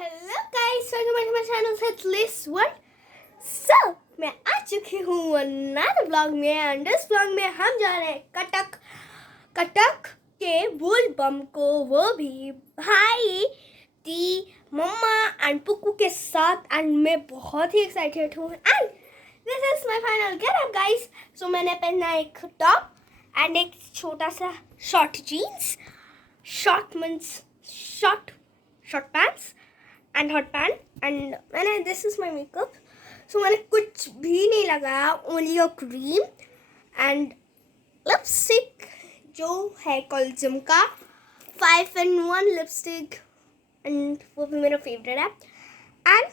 Hello guys, welcome back to my channel setlist world. So मैं आ चुकी हूँ नए ब्लॉग में एंड इस ब्लॉग में हम जा रहे हैं कटक के बोल बम को, वो भी भाई दी मम्मा एंड पुक्कू के साथ। एंड मैं बहुत ही एक्साइटेड हूँ and this is my final get up guys. So मैंने पहना एक टॉप एंड एक छोटा सा short jeans, short pants and hot pant and मैंने this is my makeup. So मैंने कुछ भी नहीं लगाया, only a cream and lipstick जो है कॉल्जम का 5-in-1 लिपस्टिक एंड वो भी मेरा फेवरेट है। And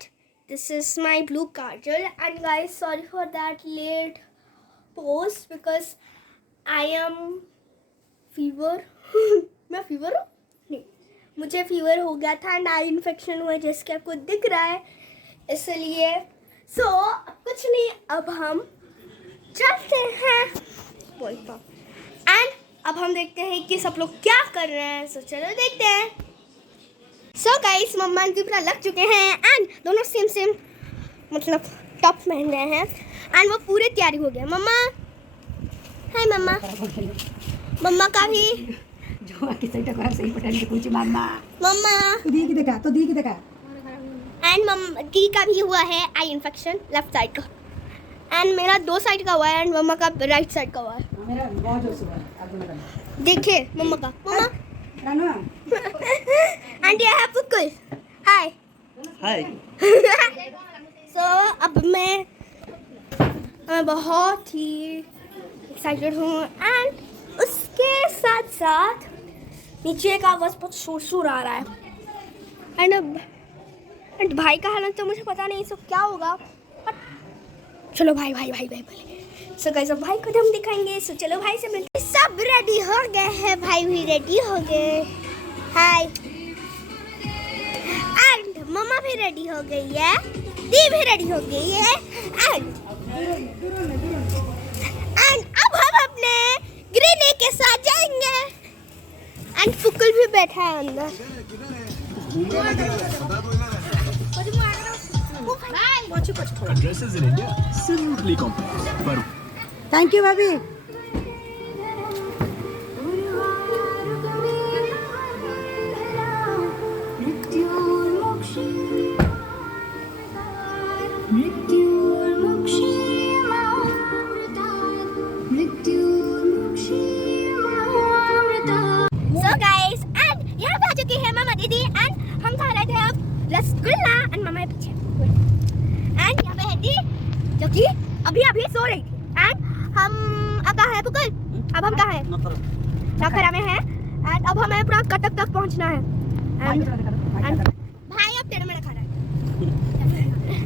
this is my blue kajal and guys sorry for that late post because I am fever मैं फीवर हूँ, नहीं मुझे फीवर हो गया था एंड आई इन्फेक्शन हुआ जैसे कि आपको दिख रहा है, इसलिए सो कुछ नहीं, अब हम चलते हैं एंड अब हम देखते हैं कि सब लोग क्या कर रहे हैं। सो चलो देखते हैं। सो गाइस मम्मा की पूरा लग चुके हैं एंड दोनों सेम मतलब टॉप पहन रहे हैं एंड वो पूरे तैयारी हो गया। मम्मा हाय मम्मा का भी जो आके सही टकरार सही पटन के पूछी मम्मा मम्मा दी की देखा एंड मम्मा दी का भी हुआ है आई इन्फेक्शन लेफ्ट साइड का एंड मेरा 2 साइड का हुआ है एंड मम्मा का राइट साइड का हुआ है। मेरा बहुत जोर से हुआ है। देखिए मम्मा का रानू एंड ये है पुक्कुल हाय सो अब मैं बहुत ही एक्साइटेड हूँ एंड उसके साथ साथ नीचे का बस बहुत शोर आ रहा है एंड भाई का हालत तो मुझे पता नहीं सब क्या होगा, बट चलो भाई सो गाइस अब भाई को हम दिखाएंगे। सो चलो भाई से मिलते। सब रेडी हो गए हैं, भाई भी रेडी हो गए, हाय एंड मम्मा भी रेडी हो गई है, दी भी रेडी हो गई है एंड अब हम अपने ग्रीनी के साथ जाएंगे एंड फुकुल भी बैठा है अंदर। Addresses in India simply complex. But thank you भाभी। So guys, and यहाँ पे आ चुकी है मामा दीदी एंड हम खा रहे थे अब रसगुल्ला एंड मामा है पीछे एंड यहाँ पे है दी जो कि अभी सो रही थी एंड हम अब कहाँ है पुकुल, अब हम कहाँ है नखरा में है एंड अब हमें पूरा कटक तक पहुँचना है एंड भाई अब तेरा मेरा खा रहा है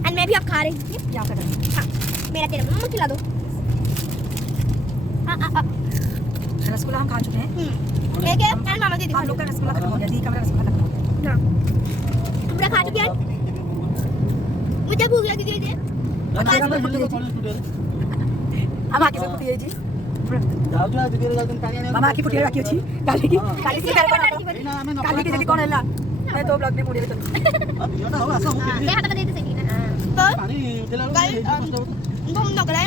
एंड मैं भी अब खा रही हूँ। हाँ मेरा तेरा मम्मा खिला दो। रसगुल्ला हम खा चुके हैं। एक है एंड मामा दीदी हम लोग का रसगुल्ला खत्म हो गया, दी का रसगुल्ला खत्म हो गया। ना पूरा खा चुके हैं, मुझे भूख लगी थी। हम आके सब पिए जी। मामा की पुटिया रखी अछि काली की जल्दी कौन हैला मैं तो ब्लॉग में मुड़े चल ले हाथ दे दे सही ना तो हम न कराए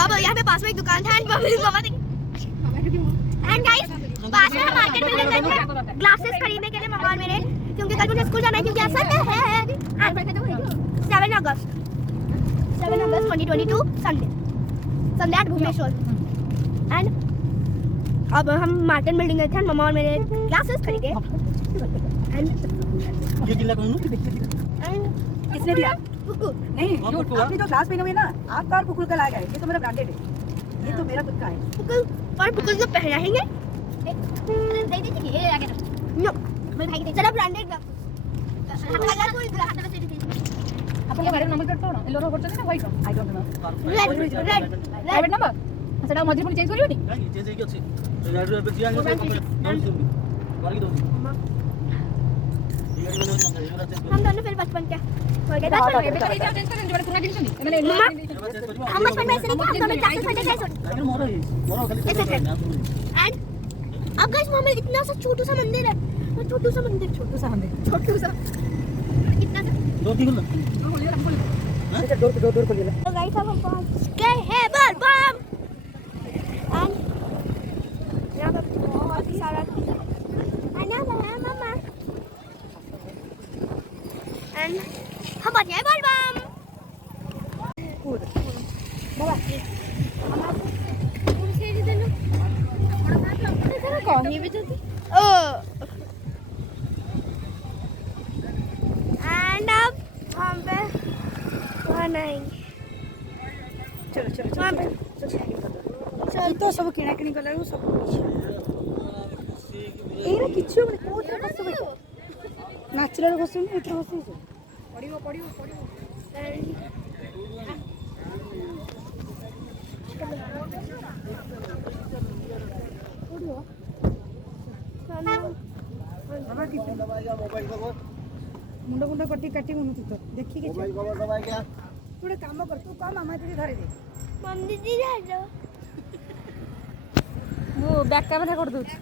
अब यहाँ पे पास में एक दुकान था एंड गाइस पास में हम मार्केट में गए थे ग्लासेस खरीदने के लिए मम्मा और मेरे, क्योंकि कल मुझे स्कूल जाना है क्योंकि संडे है 7 अगस्त 2022 संडे एट भुवनेश्वर एंड अब हम मार्केट बिल्डिंग गए थे मम्मा और मेरे ग्लासेस खरीदे एंड किसने दिया? नहीं आपने जो ग्लास पहने हुए ना आपका और पुकुल का लाया है, ये तो मेरा ब्रांडेड है, ये तो मेरा खुद का है। पुकुल को पहनाएंगे दे दे ये आगे नो मैं भाई के चलो ब्रांडेड आपन के बारे में नंबर प्लेट तो येलो रो करछन ना व्हाइट रो I don't know red private number सेटा मझे पुनी चेंज करियोनी नहीं चेंज ହେଇକି ଅଛି ଗାଡିରୁ ଏବେ ଜିଆ ଗଲେ କରିକି ଦଉଛି हम दोनों फिर बचपन क्या हो गया बचपन चेंज करें जो पुना दिन सुनी मैंने हम बचपन में ऐसे नहीं हम दोनों क्लासेस में कैसे मोर खाली एंड अब गाइस वहाँ में इतना सा छोटू सा मंदिर है, वो छोटू सा मंदिर, छोटू सा मंदिर, छोटू सा कितना सा। दो तीन ना अच्छा डोर खोलिए ना। तो गाइस अब हम पहुँच गए हैं बलबम एंड यहाँ पे बहुत सारा आना है मामा एंड हम पहुँच गए बलबम। बाबा कौन भी चलती एंड अब हम पे वहाँ नहीं चलो चलो वहाँ पे चल तो सब किଣା किଣି କଲାବେଳକୁ ସବୁ ଏଇରା କିଛି ହବନି କୋଉଥିରେ ବସିବ ନ୍ୟାଚୁରାଲ ବସିବ ନା ଏଥିରେ ବସିବ ପଡ଼ିବ ପଡ଼ିବ ପଡ଼ିବ ବାବା କିଛି ମୁଣ୍ଡ ମୁଣ୍ଡ କଟି କାଟି ମୁଣ୍ଡ ତ ଦେଖିକି ଗୋଟେ କାମ କର ତୁ କହ ମାମା ଦିଦି ଧରି ଦେ मम्मी जी जा जाओ ମୁଁ ବ୍ୟାକ୍ କ୍ୟାମେରା କରିଦେଉଛି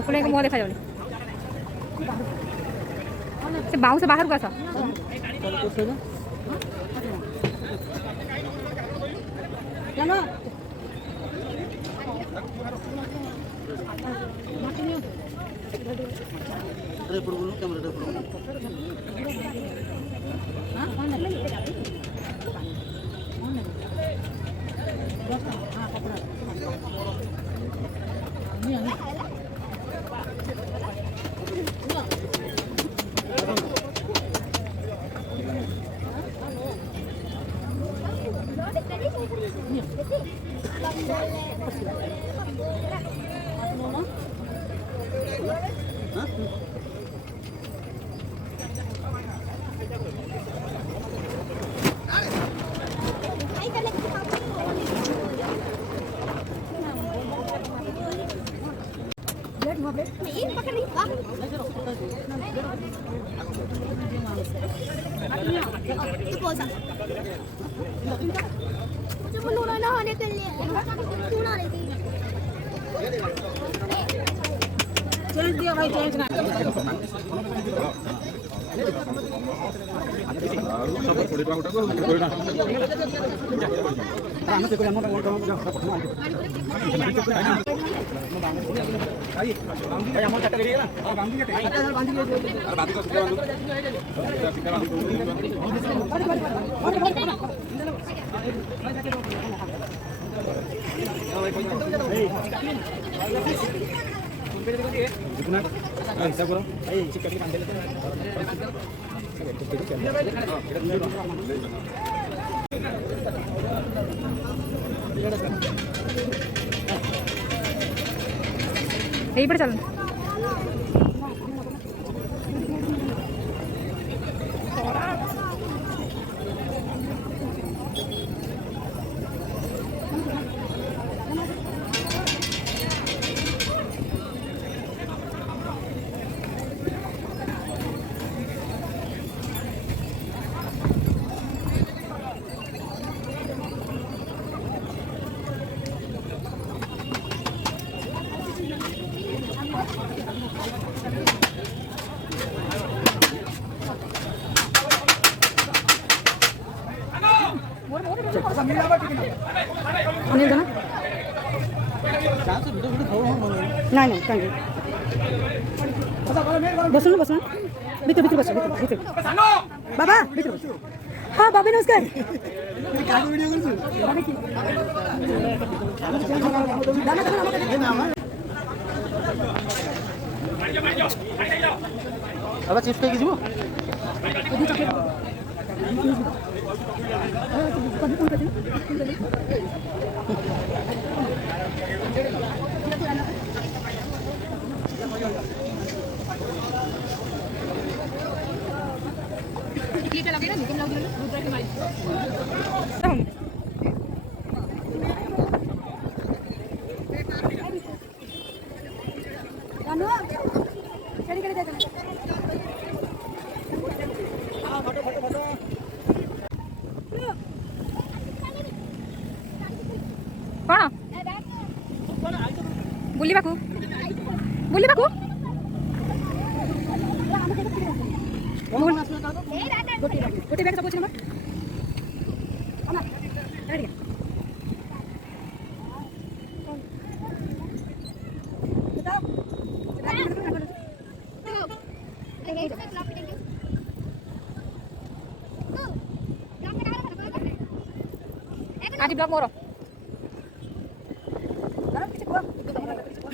ଉପଲେ ମୁହଁ ଦେଖାଯାଉନି ସେ ବାଉଁଶ ବାହାରକୁ ଆସ मुझे मनोरा नहाने के लिए क्यों ना रही चेंज दिया भाई चेंज ना यही पर चल अनिल जाना चांस वीडियो वीडियो खाओ हम नहीं नहीं थैंक यू बस ना भीतर भीतर बस भीतर बाबा भीतर बस हाँ बाबा नमस्कार काय वीडियो करছো बाबा चिप्स खाई ଯିବ कौन बुलिबाकू बुलिबाकू गोटे बैग सब नंबर आज ब्लॉग मोर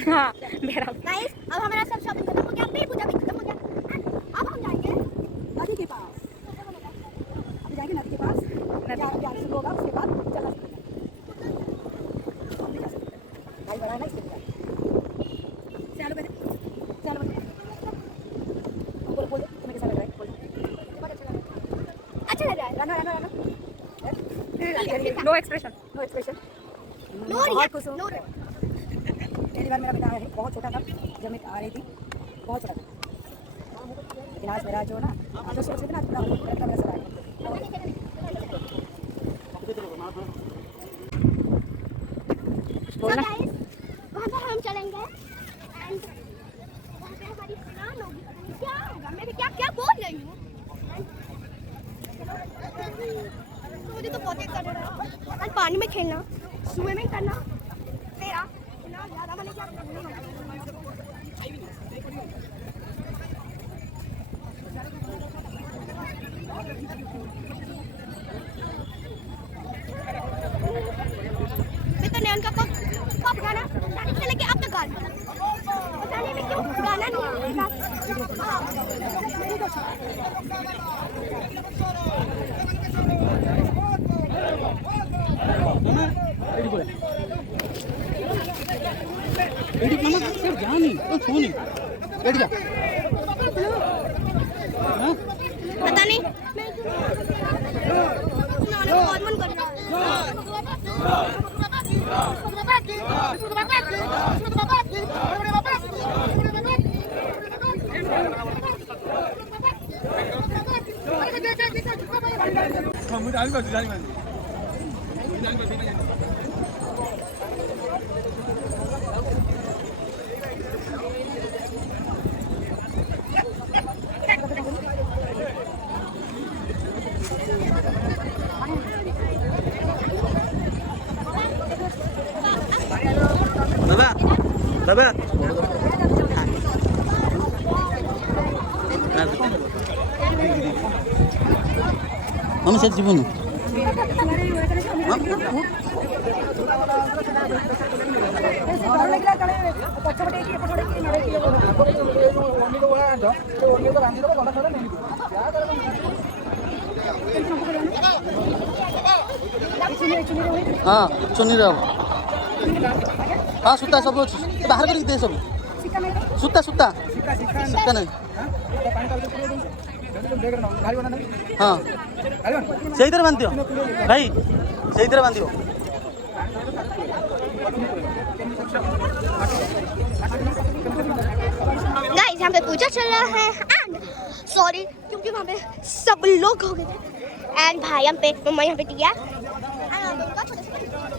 हाँ मेरा गाइस अब हमारा सब शॉपिंग खत्म हो गया, पेट पूजा भी खत्म हो गया। अब हम जाएंगे नदी के पास अभी जाएंगे नदी के पास नदी से होगा उसके बाद चला भाई बड़ा है ना इसके लिए चलो बेटे चलो बेटे बोल बोल तुम्हें कैसा लग रहा है बोल बहुत अच्छा लग रहा है। Rana Rana Rana no expression no खुश हूँ नो पहली बार मेरा बेटा आया है, बहुत छोटा था जब मैं आ रही थी, बहुत छोटा था, लेकिन आज मेरा जो ना जो सोच रहे थे ना पूरा मेरा सब आया। So guys, वहाँ पर हम चलेंगे and वहाँ पे हमारी स्नान होगी। क्या होगा? मैं भी क्या क्या बोल रही हूँ? तो मुझे तो बहुत कर रहा है। और पानी में खेलना, स्विमिंग करना, मेरा इतना ज़्यादा मैंने क्या करना मैं तो नयन का कब गाना स्टार्टिंग से लेके अब तक गाना पता नहीं मैं क्यों गाना नहीं एडी मामा सर जानी ओ छोनी एडी जा हां पता नहीं मैं सुनाने को बहुत मन कर रहा हम जानी बात बाबा हम से जीवन हाँ चुनी रहो हाँ सूता सब अच्छी बाहर कर दे सब सूता सूता सूता नहीं हाँ सही तरह बांध दियो भाई सही तरह बांध दियो गाइस यहाँ पे पूजा चल रहा है एंड सॉरी क्योंकि वहाँ पे सब लोग हो गए थे एंड भाई यहाँ पे मम्मा यहाँ पे टिया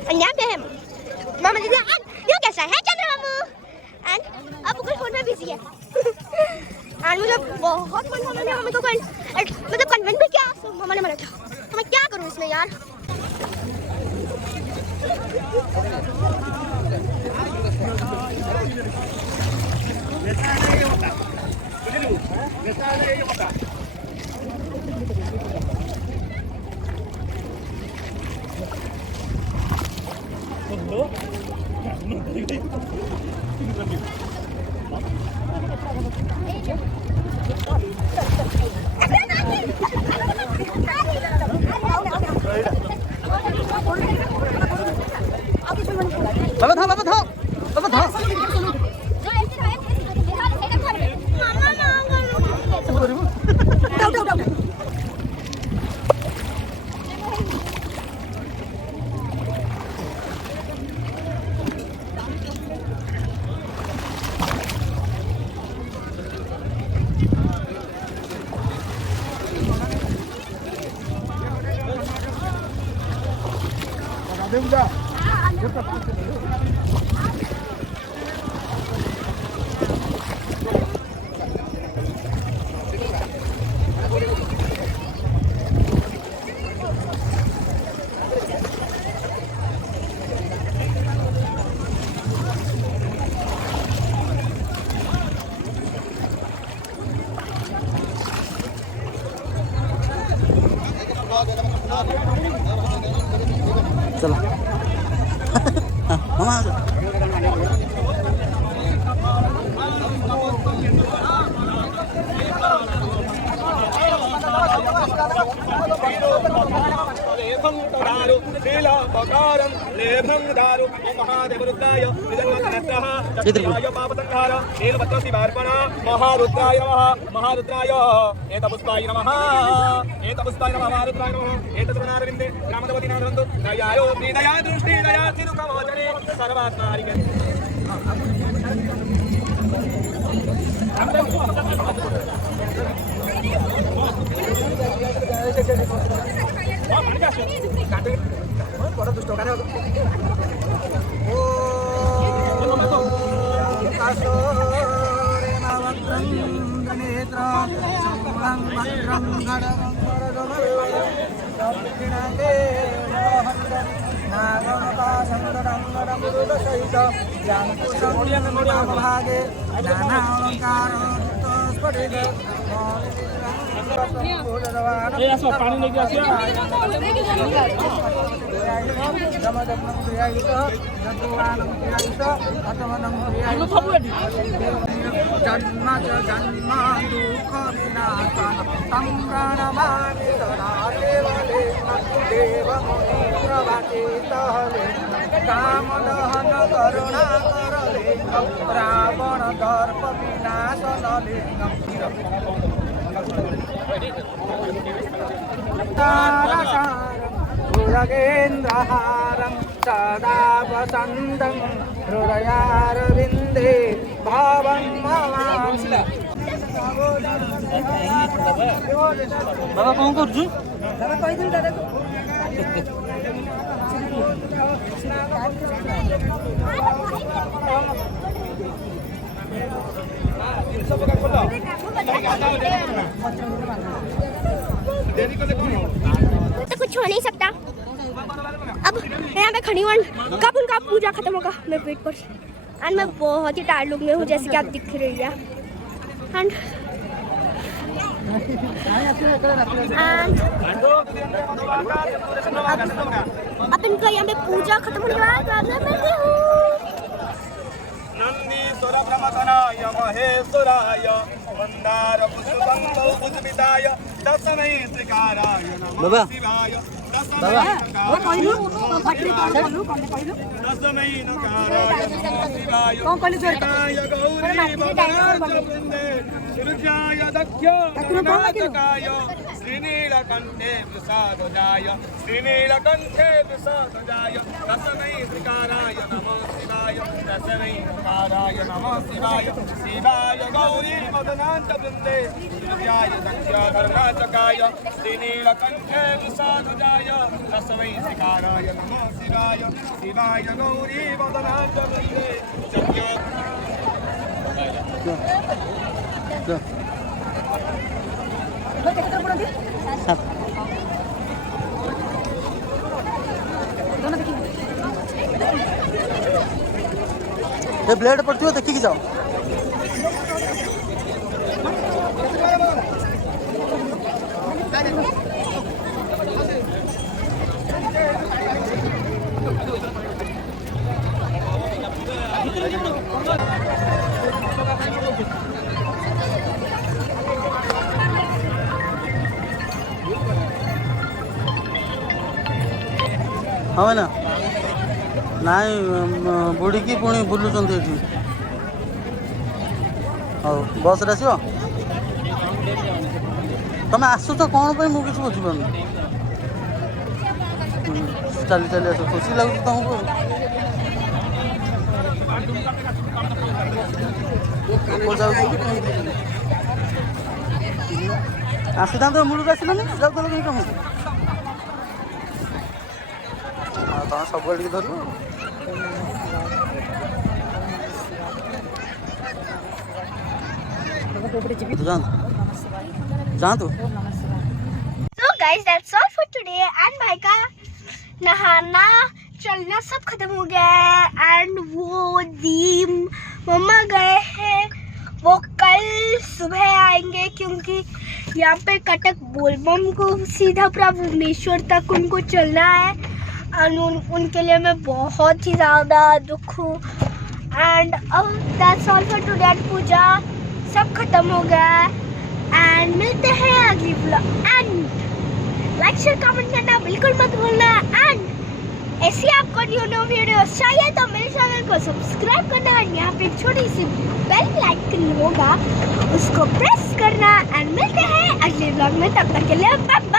एंड यहाँ पे है मामा दीदी एंड ये कैसा है चंद्र मामू एंड अब फोन में है। एंड मुझे बहुत मन था, मैंने मम्मी को मतलब कन्विंस भी किया, तो मम्मा ने मना किया। तो मैं क्या करूँ इसमें यार। बाबा था बाबा था बाबा था चलो मामा आ जाओ। महारुद्राय नमः महारुद्राय एतपुष्पाय नमः एतपुष्पाय नमः महारुद्राय नमः एतद्रुणारविन्दे रामदवती नामवन्तु दयायो दया दृष्टि दया तिरुकमोचने सर्वात्मारिके पानी लेके आसिया जन्म जन्म दुख विनाशन तं प्रणमामि सदा देवमुनि प्रभातितहलिङ्गं कामदहन करुणाकरलिङ्गं रावण दर्प विनाशनलिङ्गं भुजगेन्द्रहारं सदा वसन्तं हृदयारविन्दे भावं भवामि। बाबा कौन कर तो कुछ हो नहीं सकता। अब यहाँ पे खड़ी हूँ, कब उनका पूजा खत्म होगा मैं वेट कर। एंड मैं बहुत ही टायर्ड लुक में हूँ, जैसे कि आप दिख रही है। एंड अब इनका यहाँ पे पूजा खत्म होने के बाद मैं मिलती हूँ। नंदीश्वर ब्रह्मतनाय महेश्वराय मंदार पुष्पगंधौ पुष्पिताय तस्मै श्रीकाराय नमः शिवाय तस्मै नकाराय नमः शिवाय गौरी भद्राय सूर्याय दक्षाय श्रीनीलकण्ठे वृषाध्वजाय श्रीनीलकण्ठे वृषाध्वजाय तस्मै श्रीकाराय नमः शिवाय तस्मै नकाराय नमः शिवाय शिवाय गौरी मदनान्त वृन्दे सूर्याय दक्षाय श्रीनीलकण्ठे वृषाध्वजाय तस्मै श्रीकाराय नमः शिवाय शिवाय गौरी मदनान्त वृन्दे लो କେତେ ଥର ପଡ଼ନ୍ତି? ସାତ दोनों देखिए ଏ ବ୍ଲେଡ୍ ପଡ଼ିଥିବ ଦେଖିକି ଯାଅ। ହଁ ନା ନାଇଁ ବୁଡ଼ିକି ପୁଣି ବୁଲୁଛନ୍ତି ଏଠି। ହଉ ବସ୍ରେ ଆସିବ। ତମେ ଆସୁଛ କ'ଣ ପାଇଁ ମୁଁ କିଛି ବୁଝିପାରୁନି। ଚାଲି ଚାଲି ଆସ ଖୁସି ଲାଗୁଛି ତମକୁ। ଆସିଥାନ୍ତ ମୂଳରୁ ଆସିଲନି ଯାଉଥିଲ କାହିଁ କାମକୁ। ତମେ ସବୁବେଳେ ଟିକେ ଧରିବ। जातु So guys, that's all for today. And भाई का नहाना चलना सब खत्म हो गया है। एंड वो दीम मम्मा गए हैं, वो कल सुबह आएंगे क्योंकि यहाँ पे कटक बोलबम को सीधा पूरा भुवनेश्वर तक उनको चलना है। और उनके लिए मैं बहुत ही ज़्यादा दुख हूँ। And that's all for today. पूजा सब खत्म हो गया है। एंड मिलते हैं अगली blog. And like share comment करना बिल्कुल मत भूलना। एंड ऐसी आपको न्यू वीडियो चाहिए तो मेरे चैनल को सब्सक्राइब करना। यहाँ पे छोटी सी बेल आइकन होगा, उसको प्रेस करना। एंड मिलते हैं अगले ब्लॉग में, तब तक के लिए बाय बाय।